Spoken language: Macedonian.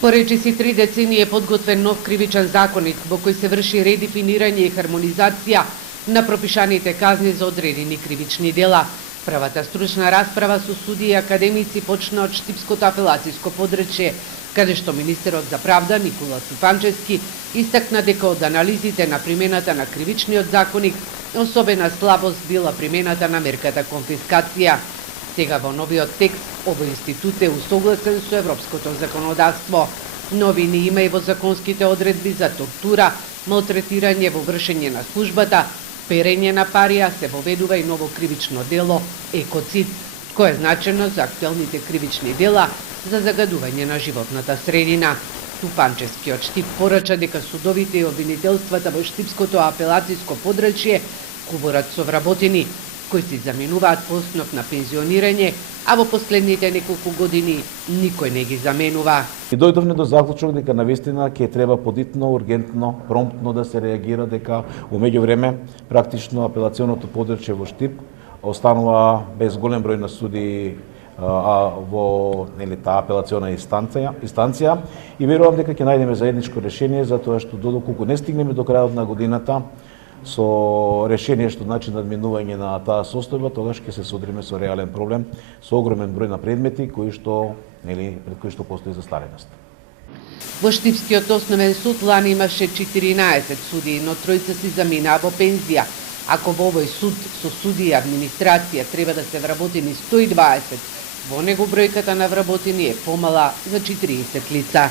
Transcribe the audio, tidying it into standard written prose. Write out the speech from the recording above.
По речиси 3 децении е подготвен нов кривичен законник во кој се врши редефинирање и хармонизација на пропишаните казни за одредени кривични дела. Првата стручна расправа со судии и академици почна од Штипското апелацијско подречје, каде што министерот за правда Никола Стефанчевски истакна дека од анализите на примената на кривичниот законник особена слабост била примената на мерката конфискација. Сега во новиот текст овој институт е усогласен со европското законодавство. Новини има и во законските одредби за тортура, малтретирање во вршење на службата, перење на пари, а се воведува и ново кривично дело екоцид, кое е значено за актуелните кривични дела за загадување на животната средина. Стефанчевскиот Штип порача дека судовите и обвинителствата во Штипското апелацијско подречје куборат со вработени, кои си заменуваат по основ на пензионирање, а во последните неколку години никој не ги заменува. И дојдовме до заклучок дека навистина ќе треба подитно, ургентно, промптно да се реагира, дека во меѓувреме практично апелационото подречје во Штип останува без голем број на судии во таа апелациона инстанција и верувам дека ќе најдеме заедничко решение, затоа што доколку не стигнеме до крајот на годината со решение што значи надминување на таа состојба, тогаш ќе се содриме со реален проблем, со огромен број на предмети пред кои што постои застареност. Во Штипскиот основен суд лани имаше 14 судии, но тројца си заминаа во пензија. Ако во овој суд со судии и администрација треба да се вработени 120, во него бројката на вработени е помала за 40 лица.